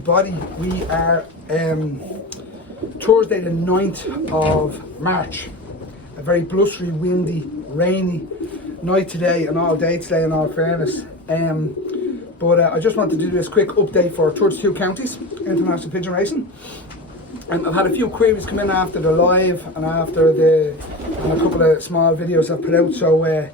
everybody. We are Thursday the 9th of March. A very blustery, windy, rainy night today and all day today in all fairness. But I just wanted to do this quick update for 32 counties, international pigeon racing. I've had a few queries come in after the live and after and a couple of small videos I've put out. So a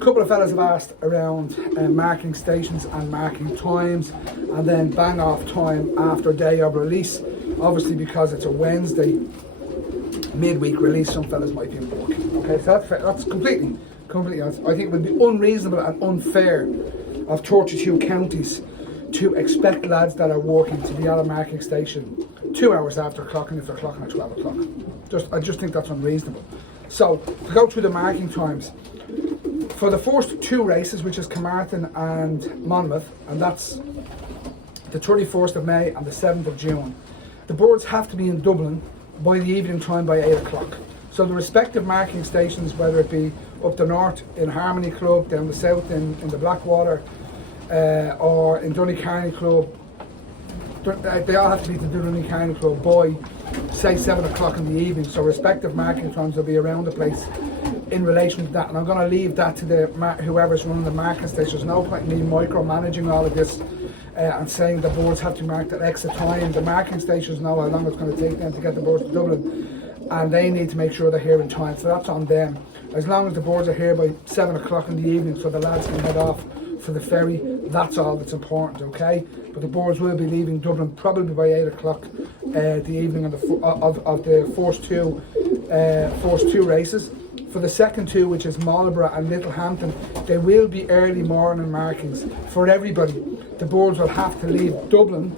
couple of fellas have asked around marking stations and marking times, and then bang off time after day of release. Obviously, because it's a Wednesday midweek release, some fellas might be working. Okay, so that's completely honest. I think it would be unreasonable and unfair of 32 counties to expect lads that are working to be at a marking station 2 hours after clocking if they're clocking at 12 o'clock. I just think that's unreasonable. So, to go through the marking times, for the first two races, which is Carmarthen and Monmouth, and that's the 31st of May and the 7th of June, the boards have to be in Dublin by the evening time by 8 o'clock. So the respective marking stations, whether it be up the north in Harmony Club, down the south in the Blackwater, or in Dooney Club, they all have to be to Dooney Club by, say, 7 o'clock in the evening. So respective marking times will be around the place in relation to that. And I'm going to leave that to whoever's running the marking station. There's no point in me micromanaging all of this and saying the boards have to mark at X time. The marking stations know how long it's going to take them to get the boards to Dublin, and they need to make sure they're here in time. So that's on them. As long as the boards are here by 7 o'clock in the evening so the lads can head off for the ferry, that's all that's important, okay? But the boards will be leaving Dublin probably by 8 o'clock the evening of the first two races. For the second two, which is Marlborough and Littlehampton, they will be early morning markings for everybody. The boards will have to leave Dublin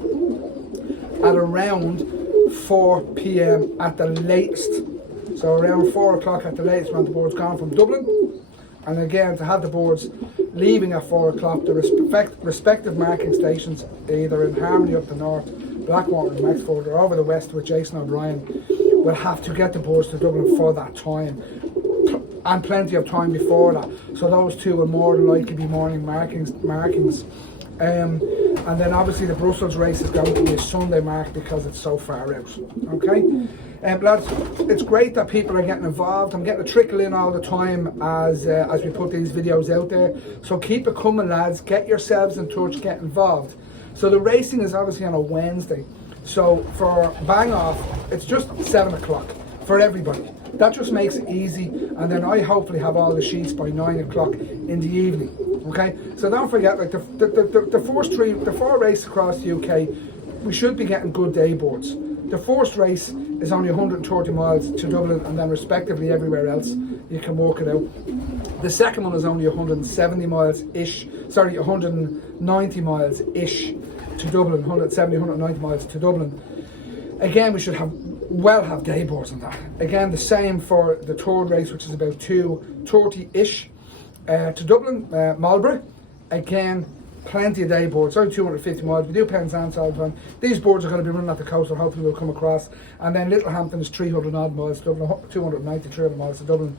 at around 4 p.m. at the latest. So around 4 o'clock at the latest when the board's gone from Dublin. And again, to have the boards leaving at 4 o'clock, the respective marking stations, either in Harmony up the north, Blackwater and Wexford, or over the west with Jason O'Brien, will have to get the boards to Dublin for that time. And plenty of time before that. So those two will more than likely be morning markings. And then obviously the Brussels race is going to be a Sunday mark because it's so far out. Okay? Lads, it's great that people are getting involved. I'm getting a trickle in all the time as we put these videos out there. So keep it coming, lads. Get yourselves in touch, get involved. So the racing is obviously on a Wednesday. So for bang off, it's just 7 o'clock for everybody. That just makes it easy, and then I hopefully have all the sheets by 9 o'clock in the evening. Okay, so don't forget, like the four races across the UK, we should be getting good day boards. The first race is only 130 miles to Dublin, and then respectively everywhere else you can work it out. The second one is only 170 miles ish, 190 miles ish to Dublin, 170, 190 miles to Dublin. Again, we should have day boards on that. Again, the same for the third race, which is about 2:30-ish to Dublin, Marlborough. Again, plenty of day boards, only 250 miles. We do Penzance all the time. These boards are going to be running at the coast, and hopefully we'll come across. And then Littlehampton is 300 odd miles to Dublin, 293 miles to Dublin,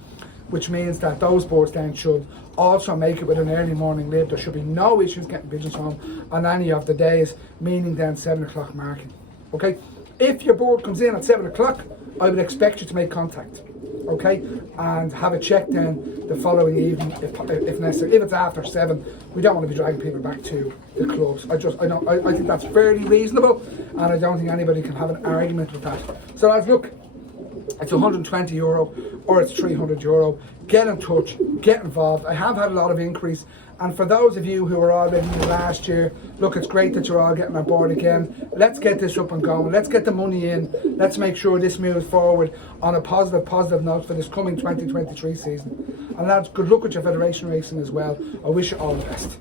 which means that those boards then should also make it with an early morning lib. There should be no issues getting pigeons home on any of the days, meaning then 7 o'clock marking. Okay? If your board comes in at 7 o'clock, I would expect you to make contact, okay, and have a check then the following evening if necessary. If it's after 7, we don't want to be dragging people back to the clubs. I think that's fairly reasonable, and I don't think anybody can have an argument with that. So lads, look, it's €120 or it's €300. Get in touch, get involved. I have had a lot of increase, and for those of you who were already last year, look, it's great that you're all getting on board again. Let's get this up and going. Let's get the money in. Let's make sure this moves forward on a positive note for this coming 2023 season. And lads, good luck with your federation racing as well. I wish you all the best.